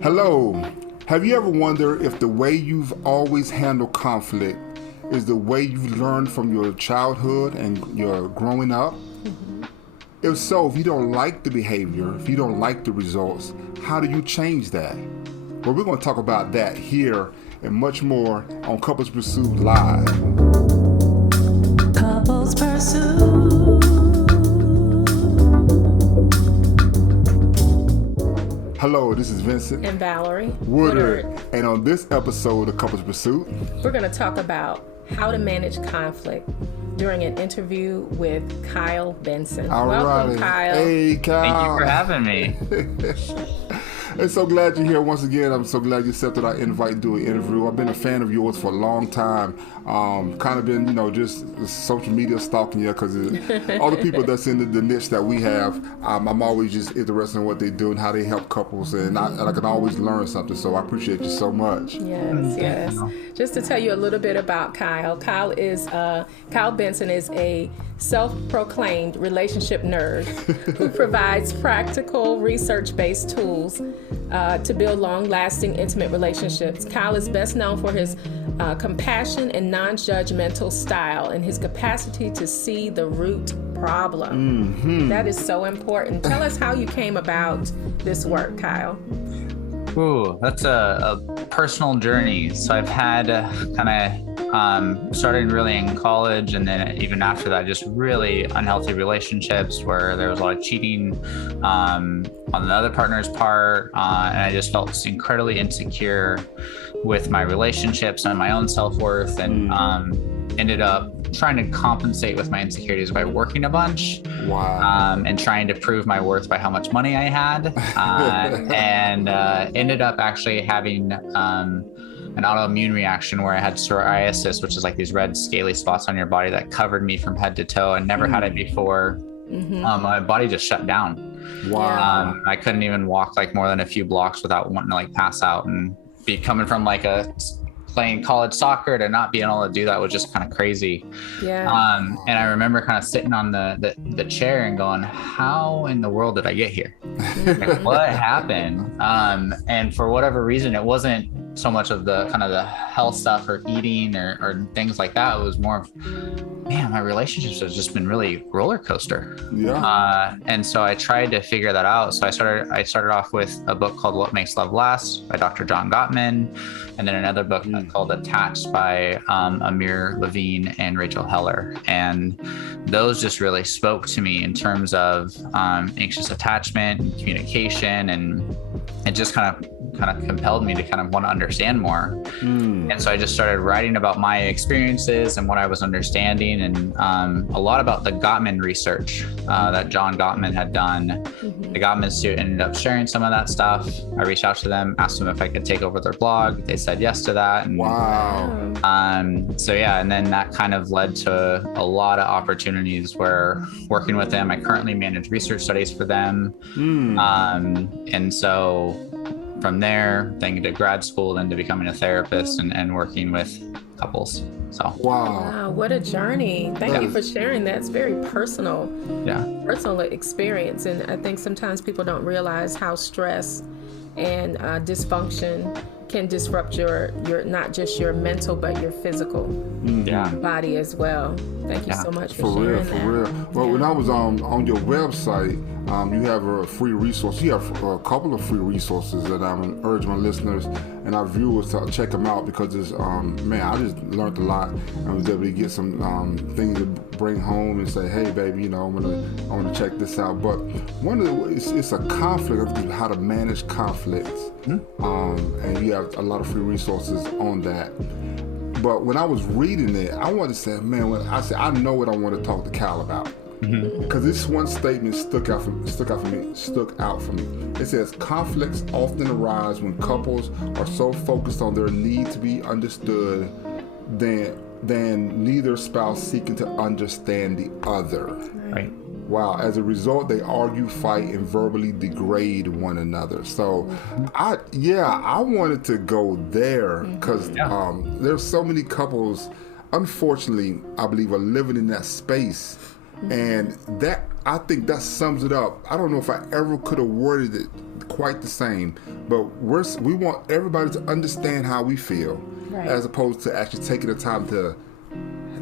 Hello. Have you ever wondered if the way you've always handled conflict is the way you've learned from your childhood and your growing up? If so, if you don't like the behavior, if you don't like the results, how do you change that? Well, we're going to talk about that here and much more on Couples Pursuit Live. Couples Pursuit. Hello, this is Vincent And Valerie Woodard. And on this episode of Couples Pursuit, we're going to talk about how to manage conflict during an interview with Kyle Benson. all Welcome, right. Kyle. Hey, Kyle. Thank you for having me. I'm so glad you're here once again. I'm so glad you accepted our invite to do an interview. I've been a fan of yours for a long time. Kind of been, just social media stalking you because all the people that's in the niche that we have, I'm always just interested in what they do and how they help couples, and I can always learn something. So I appreciate you so much. Yes. Just to tell you a little bit about Kyle. Kyle Benson is a self-proclaimed relationship nerd who provides practical, research-based tools to build long-lasting, intimate relationships. Kyle is best known for his compassion and non-judgmental style and his capacity to see the root problem. Mm-hmm. That is so important. Tell us how you came about this work, Kyle. Ooh, that's a personal journey. So I've had started really in college, and then even after that, just really unhealthy relationships where there was a lot of cheating on the other partner's part, and I just felt incredibly insecure with my relationships and my own self-worth, and ended up trying to compensate with my insecurities by working a bunch. Wow. And trying to prove my worth by how much money I had, and ended up actually having an autoimmune reaction where I had psoriasis, which is like these red scaly spots on your body that covered me from head to toe, and never had it before. My body just shut down. Wow. I couldn't even walk like more than a few blocks without wanting to like pass out, and be coming from like playing college soccer to not being able to do that was just kind of crazy. Yeah. And I remember kind of sitting on the chair and going, how in the world did I get here? Like, what happened? And for whatever reason, it wasn't so much of the kind of the health stuff or eating or things like that. It was more of, man, my relationships have just been really roller coaster. Yeah. And so I tried to figure that out. So I started off with a book called What Makes Love Last by Dr. John Gottman, and then another book called Attached by Amir Levine and Rachel Heller. And those just really spoke to me in terms of anxious attachment and communication, and it just kind of compelled me to kind of want to understand more. And so I just started writing about my experiences and what I was understanding, and a lot about the Gottman research that John Gottman had done. The Gottman Institute ended up sharing some of that stuff. I reached out to them, asked them if I could take over their blog. They said yes to that. And, Wow. so yeah, and then that kind of led to a lot of opportunities where working with them, I currently manage research studies for them. And so from there, then to grad school, then to becoming a therapist and working with couples. So Wow. What a journey. Thank you for sharing that. It's very personal experience. And I think sometimes people don't realize how stress and dysfunction can disrupt your not just your mental, but your physical body as well. Thank you so much for sharing that. For real. Well, when I was on your website, you have a free resource. You have a couple of free resources that I would urge my listeners and our viewers to check them out, because it's I just learned a lot. I was able to get some things to bring home and say, hey, baby, I want to check this out. But one of it's a conflict, how to manage conflicts, and you have a lot of free resources on that. But when I was reading it, I wanted to say, man, I know what I want to talk to Cal about. Because this one statement stuck out for me. It says, conflicts often arise when couples are so focused on their need to be understood than neither spouse seeking to understand the other. right. Wow. As a result, they argue, fight, and verbally degrade one another. So, I wanted to go there because there's so many couples, unfortunately, I believe, are living in that space. And that, I think that sums it up. I don't know if I ever could have worded it quite the same, but we want everybody to understand how we feel, Right. as opposed to actually taking the time to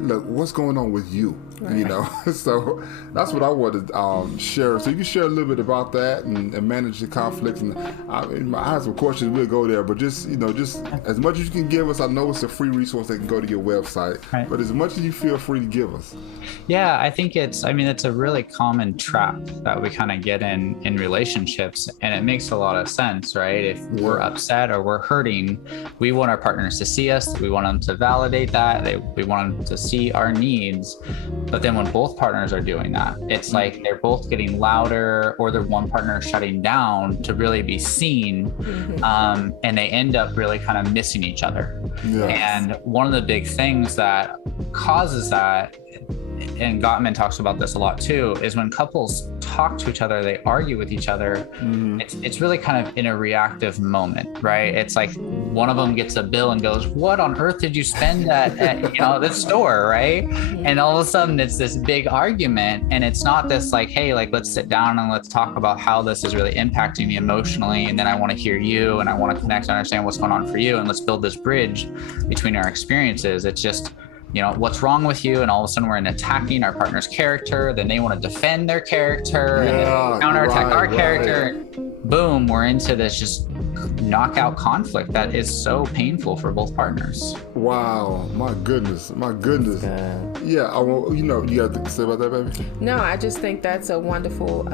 look what's going on with you. Right. You know, so that's what I wanted to share. So you can share a little bit about that and manage the conflicts. And I have some questions. We'll go there, but just as much as you can give us. I know it's a free resource that can go to your website, Right. but as much as you feel free to give us. Yeah, I think it's a really common trap that we kind of get in relationships, and it makes a lot of sense, right? If we're upset or we're hurting, we want our partners to see us. We want them to validate that. We want them to see our needs. But then when both partners are doing that, it's like they're both getting louder, or the one partner shutting down to really be seen, and they end up really kind of missing each other. Yes. And one of the big things that causes that, and Gottman talks about this a lot too, is when couples talk to each other, they argue with each other, it's really kind of in a reactive moment, right? It's like one of them gets a bill and goes, what on earth did you spend at the store, right? And all of a sudden it's this big argument, and it's not this like, hey, like let's sit down and let's talk about how this is really impacting me emotionally, and then I want to hear you and I want to connect and understand what's going on for you, and let's build this bridge between our experiences. It's just, what's wrong with you? And all of a sudden we're attacking our partner's character. Then they want to defend their character and then counterattack our character. Boom, we're into this just knockout conflict that is so painful for both partners. Wow, my goodness. Yeah, I want, you have to say about that, baby? No, I just think that's a wonderful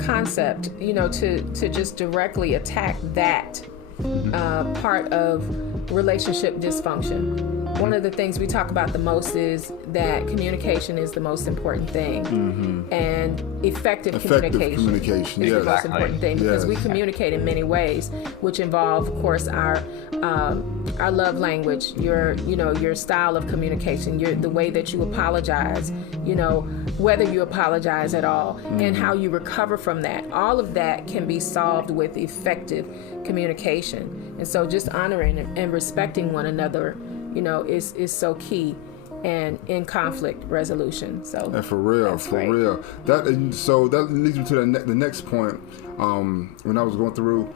concept, to just directly attack that part of relationship dysfunction. One of the things we talk about the most is that communication is the most important thing, and effective communication is the most important thing, because we communicate in many ways, which involve, of course, our love language, your style of communication, the way that you apologize, whether you apologize at all, and how you recover from that. All of that can be solved with effective communication. And so just honoring and respecting one another, is so key, and in conflict resolution. So and for real. That leads me to the next point. When I was going through,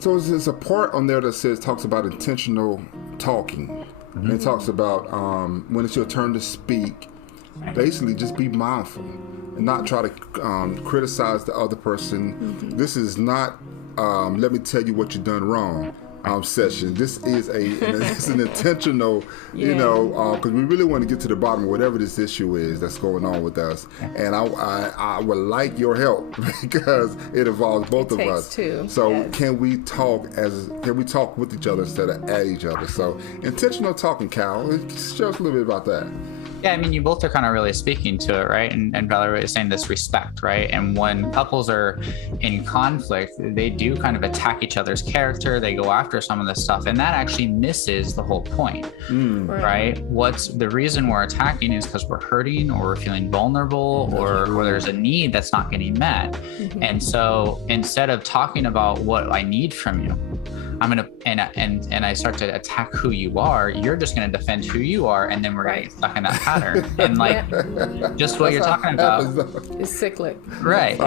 so there's a part on there that talks about intentional talking, and it talks about when it's your turn to speak. Basically, just be mindful and not try to criticize the other person. This is not let me tell you what you've done wrong session. This is it's an intentional, because we really want to get to the bottom of whatever this issue is that's going on with us. And I would like your help because it involves both of us. Two. So can we talk with each other instead of at each other? So intentional talking, Cal. Share us a little bit about that. Yeah, I mean, you both are kind of really speaking to it, right? And Valerie is saying this respect, right? And when couples are in conflict, they do kind of attack each other's character. They go after some of this stuff, and that actually misses the whole point, right? What's the reason we're attacking is because we're hurting, or we're feeling vulnerable, or there's a need that's not getting met. And so instead of talking about what I need from you, I'm gonna and I start to attack who you are, you're just gonna defend who you are, and then we're gonna get stuck in that pattern. And just what you're talking about is cyclic. Right,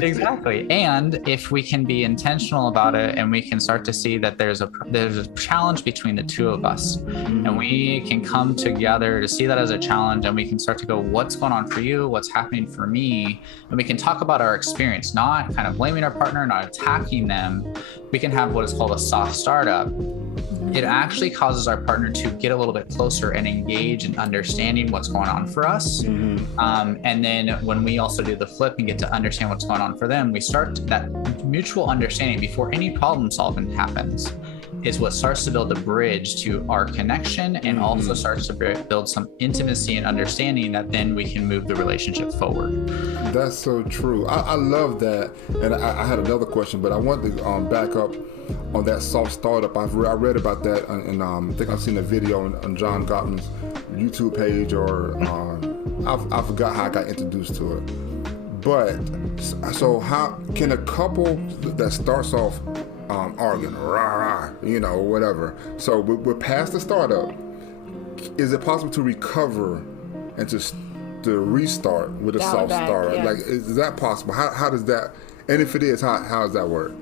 exactly. And if we can be intentional about it, and we can start to see that there's a challenge between the two of us, and we can come together to see that as a challenge, and we can start to go, what's going on for you, what's happening for me, and we can talk about our experience, not kind of blaming our partner, not attacking them. We can have what is called a soft startup. It actually causes our partner to get a little bit closer and engage in understanding what's going on for us. And then when we also do the flip and get to understand what's going on for them, we start that mutual understanding before any problem solving happens is what starts to build a bridge to our connection, and also starts to build some intimacy and understanding that then we can move the relationship forward. That's so true. I love that. And I had another question, but I wanted to back up on that soft startup. I read about that, and I think I've seen a video on John Gottman's YouTube page, or I forgot how I got introduced to it. But so how can a couple that starts off arguing, whatever. So we're past the startup. Is it possible to recover and to to restart with a Dial it soft back, start? yes. Like, is that possible? How does that? And if it is, how does that work?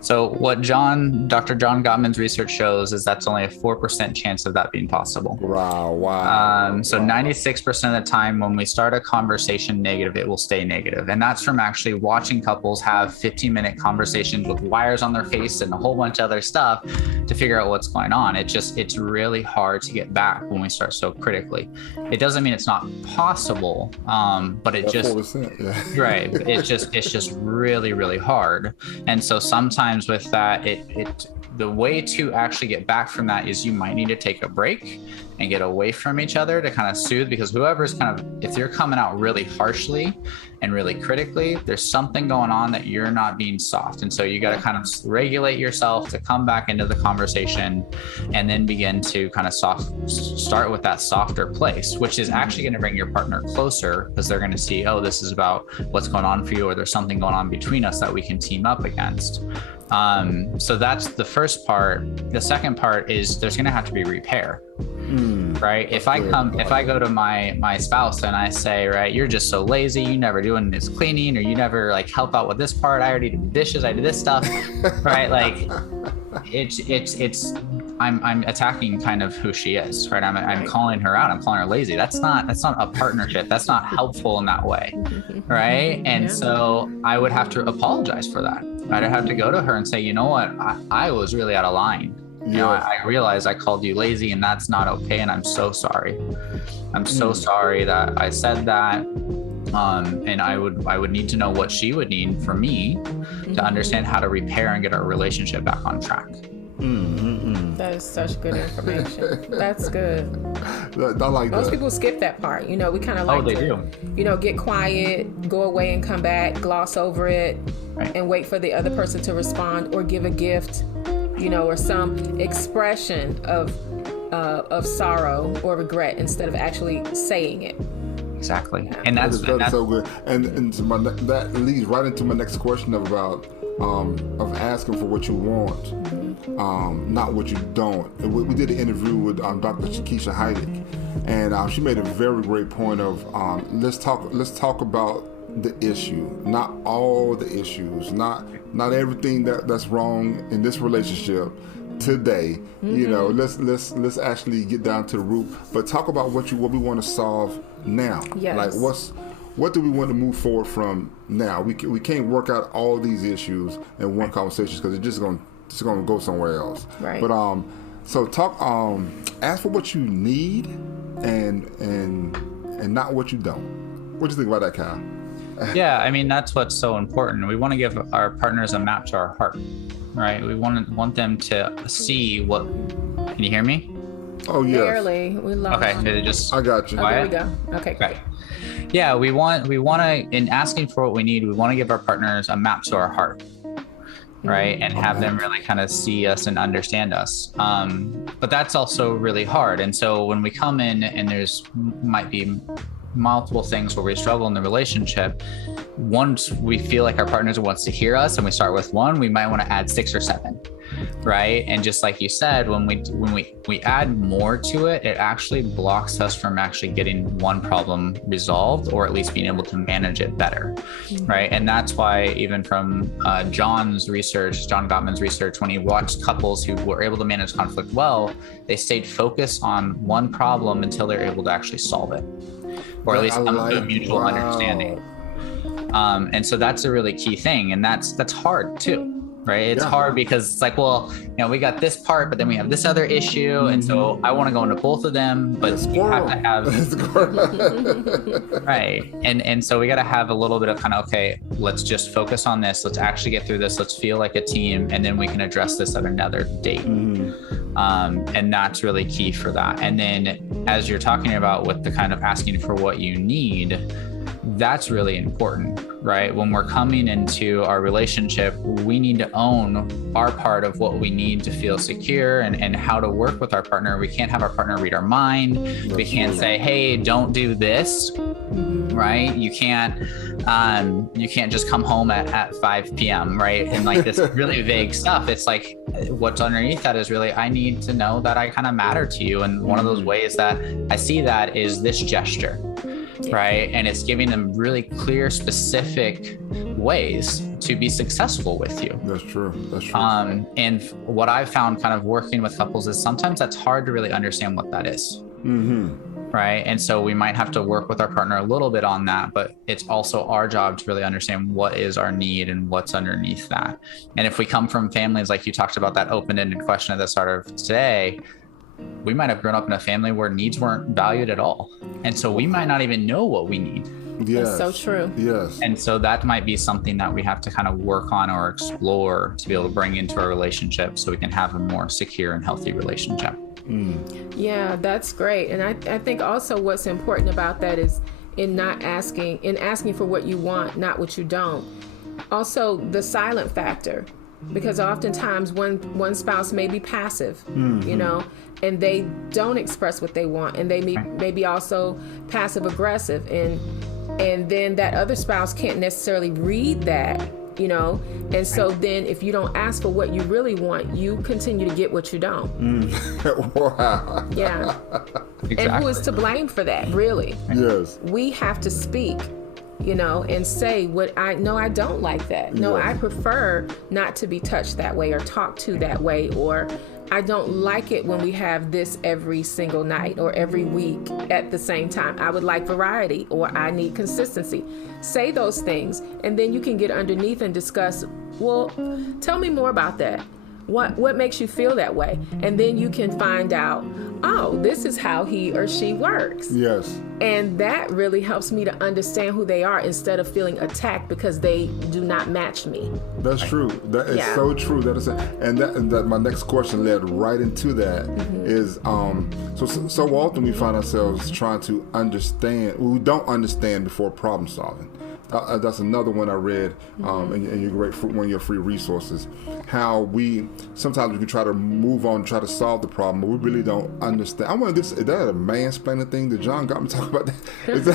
So what Dr. John Gottman's research shows is that's only a 4% chance of that being possible. Wow. So 96% of the time when we start a conversation negative, it will stay negative. And that's from actually watching couples have 15-minute conversations with wires on their face and a whole bunch of other stuff to figure out what's going on. It's really hard to get back when we start so critically. It doesn't mean it's not possible, but it just, 4%, yeah. right. It's just really, really hard. And so sometimes with that, the way to actually get back from that is you might need to take a break and get away from each other to kind of soothe, because whoever's kind of, if you're coming out really harshly and really critically, there's something going on that you're not being soft. And so you got to kind of regulate yourself to come back into the conversation and then begin to kind of start with that softer place, which is actually going to bring your partner closer, because they're going to see, oh, this is about what's going on for you, or there's something going on between us that we can team up against. So that's the first part. The second part is there's going to have to be repair. Right? If I go to my spouse and I say, right, you're just so lazy, you never doing this cleaning, or you never like help out with this part, I already do the dishes, I do this stuff, right? Like I'm attacking kind of who she is, right? I'm calling her out, I'm calling her lazy. That's not a partnership. That's not helpful in that way, right? And so I would have to apologize for that. I'd have to go to her and say, you know what, I was really out of line. You know, I realized I called you lazy, and that's not okay, and I'm so sorry. I'm so sorry that I said that. And I would need to know what she would need from me to understand how to repair and get our relationship back on track. That is such good information. That's good. I like Most that. people skip that part. You know, we kind of like they to, do. you know, get quiet, go away and come back, gloss over it, Right. and wait for the other person to respond or give a gift, you know, or some expression of sorrow or regret instead of actually saying it. Exactly. Yeah. And That's that's so good. And to that leads right into my next question about of asking for what you want, not what you don't. And we did an interview with Dr. Keisha Heidick, and she made a very great point of let's talk about the issue, not all the issues, not everything that's wrong in this relationship today. You know, let's actually get down to the root, but talk about what we want to solve now. Yes. Like what do we want to move forward from now? We can't work out all these issues in one conversation, because it's just going to go somewhere else. Right. But so talk ask for what you need and not what you don't. What do you think about that, Kyle? Yeah, I mean, that's what's so important. We want to give our partners a map to our heart, right? We want them to see what. Can you hear me? Oh yes. Barely. We lost. Okay, did it just? I got you. Oh, there we go. Okay, great. Okay. Yeah, we want to, in asking for what we need, we want to give our partners a map to our heart, right? And have them really kind of see us and understand us. But that's also really hard. And so when we come in and there's might be multiple things where we struggle in the relationship, once we feel like our partner wants to hear us and we start with one, we might want to add 6 or 7, right? And just like you said, when we add more to it, it actually blocks us from actually getting one problem resolved, or at least being able to manage it better, right? And that's why even from John Gottman's research, when he watched couples who were able to manage conflict well, they stayed focused on one problem until they're able to actually solve it, or at least come to a mutual understanding. And so that's a really key thing, and that's hard too, right? It's hard because it's like, well, you know, we got this part, but then we have this other issue, and so I want to go into both of them, but you have to have right. And so we got to have a little bit of kind of, okay, let's just focus on this. Let's actually get through this. Let's feel like a team, and then we can address this at another date. And that's really key for that. And then as you're talking about with the kind of asking for what you need, that's really important, right? When we're coming into our relationship, we need to own our part of what we need to feel secure and how to work with our partner. We can't have our partner read our mind. We can't say, hey, don't do this, right? You can't just come home at 5 p.m., right? And like this really vague stuff. It's like what's underneath that is really, I need to know that I kind of matter to you. And one of those ways that I see that is this gesture. right? And it's giving them really clear, specific ways to be successful with you. That's true. That's true. And what I've found kind of working with couples is sometimes that's hard to really understand what that is. Right. And so we might have to work with our partner a little bit on that, but it's also our job to really understand what is our need and what's underneath that. And if we come from families, like you talked about, that open-ended question at the start of today, we might have grown up in a family where needs weren't valued at all. And so we might not even know what we need. Yes. That's so true. Yes. And so that might be something that we have to kind of work on or explore to be able to bring into our relationship so we can have a more secure and healthy relationship. Yeah, that's great. And I think also what's important about that is in asking for what you want, not what you don't. Also, the silent factor, because oftentimes one spouse may be passive, you know, and they don't express what they want, and they may be also passive aggressive, and then that other spouse can't necessarily read that, you know, and so then if you don't ask for what you really want, you continue to get what you don't. Wow. Yeah. Exactly. And who is to blame for that, really? Yes. We have to speak, you know, and say I don't like that. No, Yeah. I prefer not to be touched that way or talked to that way, or I don't like it when we have this every single night or every week at the same time. I would like variety, or I need consistency. Say those things, and then you can get underneath and discuss, well, tell me more about that. What makes you feel that way? And then you can find out, oh, this is how he or she works. Yes. And that really helps me to understand who they are instead of feeling attacked because they do not match me. That's true. That is so true. That is, and that my next question led right into that. Is so often we find ourselves trying to understand. We don't understand before problem solving. That's another one I read in your one of your free resources. How we sometimes we can try to move on, try to solve the problem, but we really don't understand. I wonder, is that a mansplaining thing that John got me talking about? Because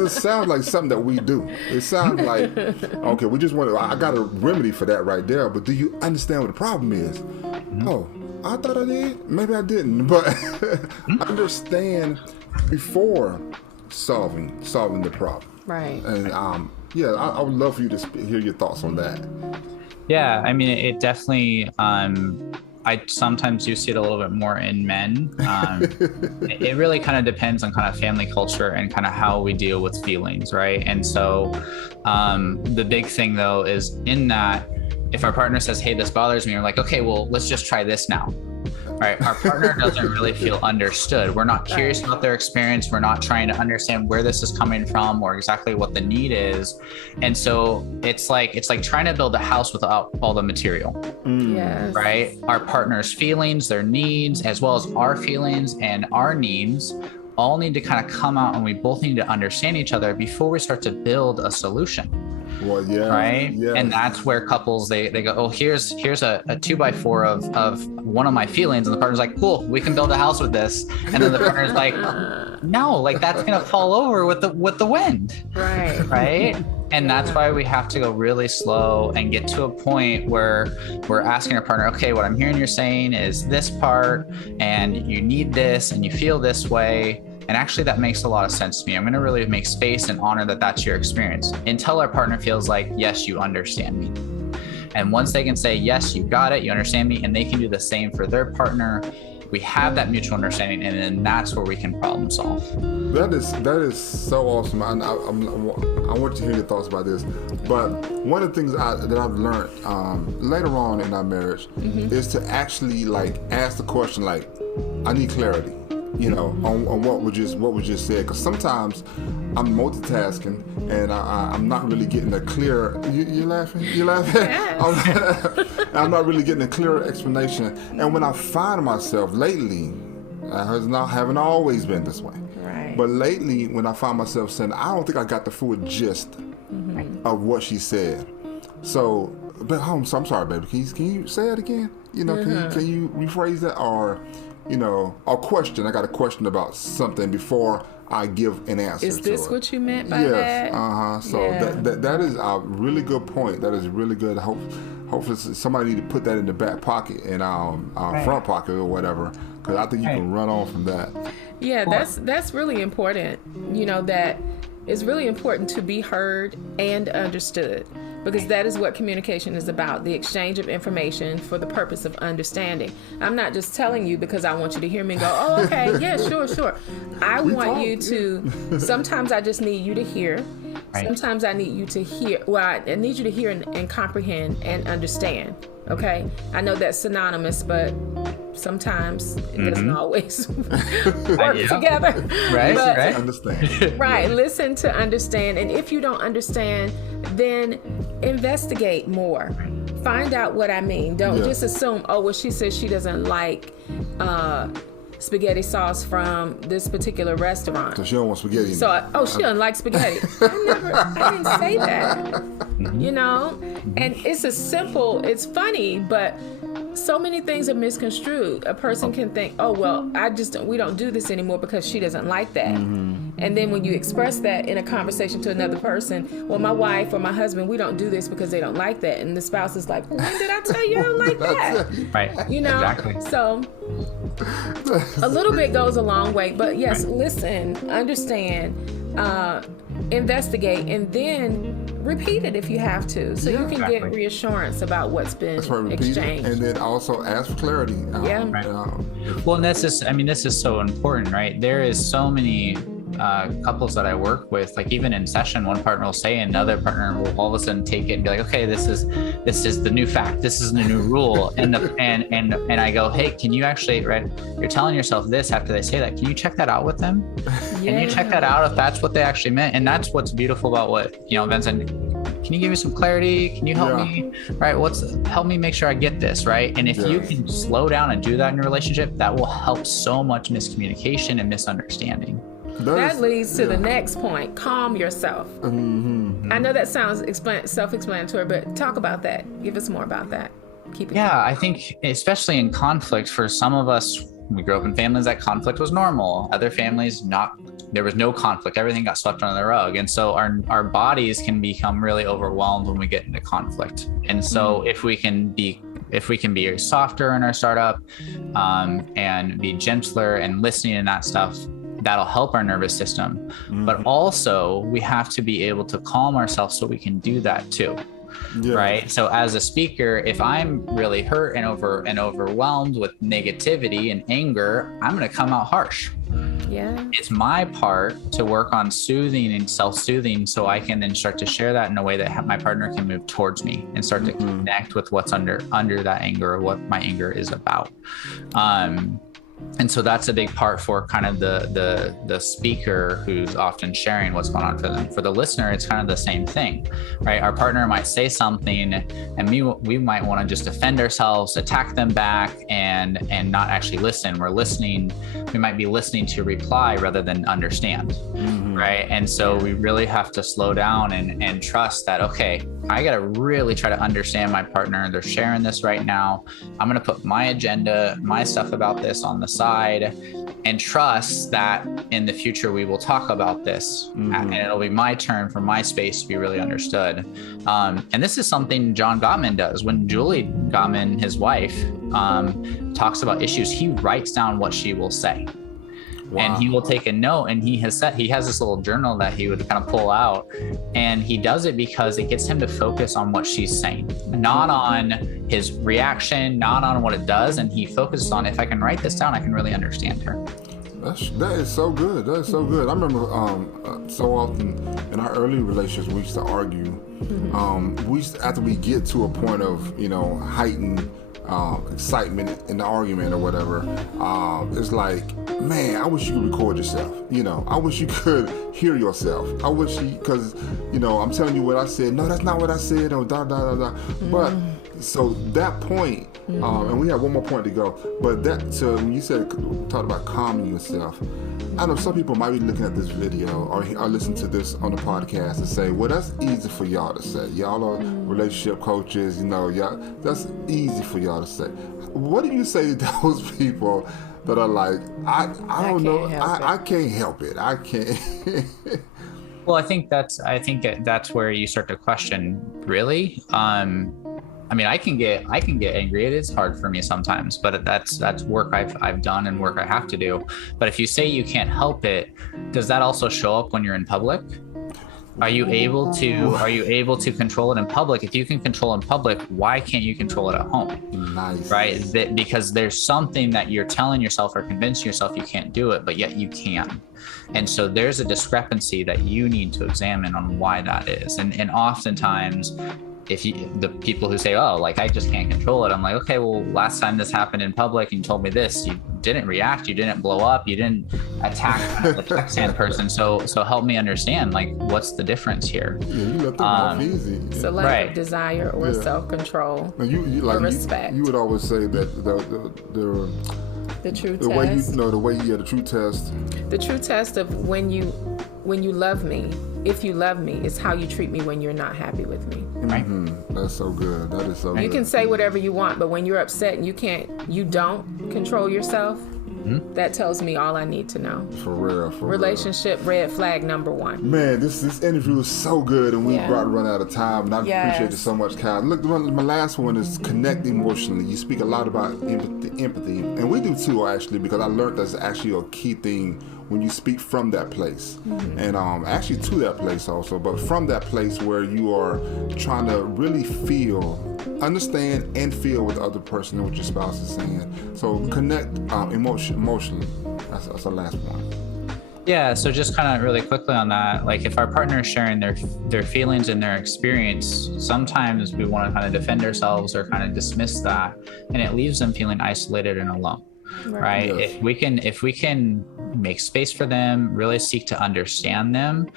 it sounds like something that we do. It sounds like, okay, we just want to. I got a remedy for that right there. But do you understand what the problem is? Oh, I thought I did. Maybe I didn't. But understand before solving the problem. Right. And I would love for you to hear your thoughts on that. Yeah, I mean, it definitely, I sometimes do see it a little bit more in men. It really kind of depends on kind of family culture and kind of how we deal with feelings, right? And so the big thing though is in that, if our partner says, hey, this bothers me, we're like, okay, well, let's just try this now. Right. Our partner doesn't really feel understood. We're not curious about their experience. We're not trying to understand where this is coming from or exactly what the need is. And so it's like trying to build a house without all the material. Yes. Right. Our partner's feelings, their needs, as well as our feelings and our needs all need to kind of come out, and we both need to understand each other before we start to build a solution. Well, yeah. Right. Yes. And that's where couples, they go, oh, here's a 2x4 of one of my feelings. And the partner's like, cool, we can build a house with this. And then the partner's like, no, like that's going to fall over with the wind. Right. Right. And that's why we have to go really slow and get to a point where we're asking our partner, okay, what I'm hearing you're saying is this part, and you need this, and you feel this way. And actually, that makes a lot of sense to me. I'm going to really make space and honor that that's your experience until our partner feels like, yes, you understand me. And once they can say, yes, you got it, you understand me, and they can do the same for their partner, we have that mutual understanding, and then that's where we can problem solve. That is so awesome. I want to hear your thoughts about this. But one of the things that I've learned later on in our marriage is to actually like ask the question, like, I need clarity. You know, on what was just said, because sometimes I'm multitasking and I'm not really getting a clear. You laughing? You laughing? Yes. I'm not really getting a clear explanation. And when I find myself lately, haven't always been this way. Right. But lately, when I find myself saying, I don't think I got the full gist of what she said. So, but I'm sorry, baby. Can you say it again? You know, can you rephrase that, or you know, a question. I got a question about something before I give an answer. Is this what you meant by that? Yes. So that is a really good point. That is really good. Hopefully somebody need to put that in the back pocket, in our front pocket or whatever, because I think you can run on from that. Yeah, that's really important. You know, that it's really important to be heard and understood, because that is what communication is about, the exchange of information for the purpose of understanding. I'm not just telling you because I want you to hear me and go, oh, okay, yeah, sure. I want you to, sometimes I just need you to hear. Right. Sometimes I need you to hear, I need you to hear and comprehend and understand. Okay? I know that's synonymous, but sometimes it doesn't always work together. Right, But, right. Understand. Right. Listen to understand. And if you don't understand, then investigate more. Find out what I mean. Don't just assume, oh, well, she says she doesn't like spaghetti sauce from this particular restaurant. So she don't want spaghetti. So, she doesn't like spaghetti. I didn't say that. You know? And it's it's funny, but so many things are misconstrued. A person can think, oh, well, we don't do this anymore because she doesn't like that. And then when you express that in a conversation to another person, well, my wife or my husband, we don't do this because they don't like that. And the spouse is like, when did I tell you I don't like that? Right. You know? Exactly. So a little bit goes a long way. But yes, listen, understand, investigate, and then repeat it if you have to, so you can get reassurance about what's been exchanged. And then also ask for clarity. Well, and this is so important, right? There is so many couples that I work with, like even in session, one partner will say, another partner will all of a sudden take it and be like, okay, this is the new fact, this is the new rule, and I go, hey, can you actually, right? You're telling yourself this after they say that. Can you check that out with them? Can you check that out if that's what they actually meant? And that's what's beautiful about what, Vincent, can you give me some clarity? Can you help me? Right? Help me make sure I get this, right? And if you can slow down and do that in your relationship, that will help so much miscommunication and misunderstanding. That leads to the next point. Calm yourself. I know that sounds self-explanatory, but talk about that. Give us more about that. Keep it. Yeah, I think especially in conflict, for some of us, we grew up in families that conflict was normal. Other families, there was no conflict. Everything got swept under the rug. And so our bodies can become really overwhelmed when we get into conflict. And so if we can be softer in our startup, and be gentler and listening and that stuff, that'll help our nervous system. But also we have to be able to calm ourselves so we can do that too. Right. So as a speaker, if I'm really hurt and overwhelmed with negativity and anger, I'm going to come out harsh. Yeah. It's my part to work on soothing and self-soothing, so I can then start to share that in a way that my partner can move towards me and start to connect with what's under that anger, or what my anger is about. And so that's a big part for kind of the speaker who's often sharing what's going on for them. For the listener, it's kind of the same thing, right? Our partner might say something and we might want to just defend ourselves, attack them back, and not actually listen. We might be listening to reply rather than understand, right? And so we really have to slow down and trust that, okay, I got to really try to understand my partner. They're sharing this right now. I'm going to put my agenda, my stuff about this on the side, and trust that in the future we will talk about this, and it'll be my turn for my space to be really understood. And this is something John Gottman does. When Julie Gottman, his wife, talks about issues, he writes down what she will say. Wow. And he will take a note, and he has this little journal that he would kind of pull out, and he does it because it gets him to focus on what she's saying, not on his reaction, not on what it does. And he focuses on, if I can write this down, I can really understand her. That is so good. That is so good. I remember so often in our early relationships, we used to argue. After we get to a point of, heightened excitement in the argument or whatever, it's like, man, I wish you could record yourself. I wish you could hear yourself. I wish because I'm telling you what I said. No, that's not what I said. Or da da da da. But so that point, and we have one more point to go. But so when you talked about calming yourself, I know some people might be looking at this video or listen to this on the podcast and say, well, that's easy for y'all to say. Y'all are relationship coaches, y'all, that's easy for y'all to say. What do you say to those people that are like, I don't know, I can't help it. I can't. Well, I think that's where you start to question, really. I can get angry. It is hard for me sometimes, but that's work I've done and work I have to do. But if you say you can't help it, does that also show up when you're in public? Are you able to control it in public? If you can control in public, why can't you control it at home? Nice. Right? Because there's something that you're telling yourself or convincing yourself you can't do it, but yet you can. And so there's a discrepancy that you need to examine on why that is. And oftentimes, the people who say, oh, like I just can't control it, I'm like, okay, well, last time this happened in public and you told me this, you didn't react, you didn't blow up, you didn't attack the check stand person. So help me understand, like, what's the difference here? Yeah, you let them off easy. It's a lack of desire or self-control or respect. You would always say that the true the test. way the true test. The true test of when you love me, if you love me, is how you treat me when you're not happy with me. Right. That's so good. That is so good. You can say whatever you want, but when you're upset and you don't control yourself, that tells me all I need to know. For real. Relationship red flag number 1. Man, this interview is so good, and we've run out of time. And I appreciate you so much, Kyle. Look, my last one is connect emotionally. You speak a lot about empathy, and we do too, actually, because I learned that's actually a key thing when you speak from that place, and actually to that place also, but from that place where you are trying to really understand and feel what the other person and what your spouse is saying. So connect emotionally. That's the last one. Yeah, so just kind of really quickly on that, like if our partner is sharing their feelings and their experience, sometimes we want to kind of defend ourselves or kind of dismiss that, and it leaves them feeling isolated and alone. Right. Yes. If we can make space for them, really seek to understand them,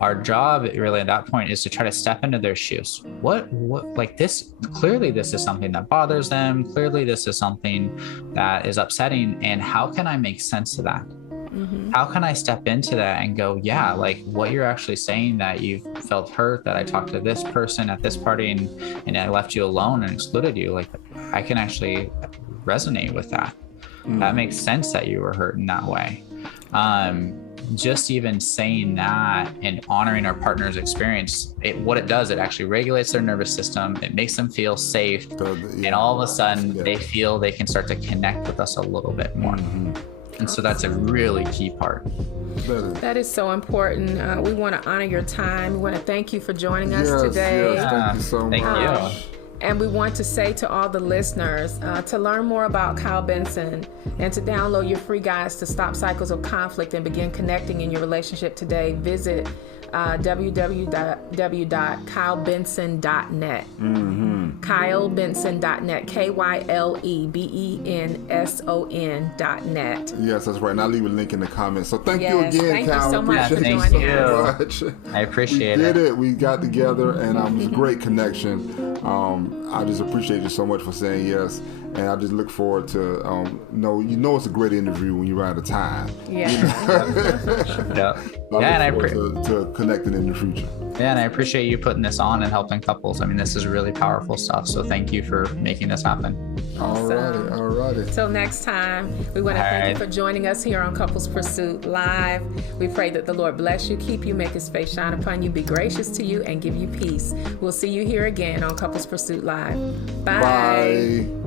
our job really at that point is to try to step into their shoes. What like this, clearly this is something that bothers them. Clearly this is something that is upsetting. And how can I make sense of that? How can I step into that and go, yeah, like what you're actually saying, that you felt hurt, that I talked to this person at this party and I left you alone and excluded you. Like I can actually resonate with that. That makes sense that you were hurt in that way. Just even saying that and honoring our partner's experience, what it does, it actually regulates their nervous system. It makes them feel safe. And all of a sudden they feel they can start to connect with us a little bit more. And so that's a really key part. That is so important. We want to honor your time. We want to thank you for joining us today. Yes, thank you so much. Thank you. And we want to say to all the listeners, to learn more about Kyle Benson and to download your free guides to stop cycles of conflict and begin connecting in your relationship today, visit www.kylebenson.net. KyleBenson.net. KyleBenson.net. Yes, that's right. And I'll leave a link in the comments. So thank you again, Kyle. Thank you so much for Thank joining you. us. I appreciate we it. did it. We got together, and it was a great connection. I just appreciate you so much for saying yes, and I just look forward to it's a great interview when you run out of time. Yeah. And I to connecting in the future. Yeah, and I appreciate you putting this on and helping couples. I mean, this is really powerful stuff. So thank you for making this happen. Awesome. All righty. Till next time, we want to thank you for joining us here on Couples Pursuit Live. We pray that the Lord bless you, keep you, make his face shine upon you, be gracious to you, and give you peace. We'll see you here again on Couples Pursuit Live. Bye. Bye.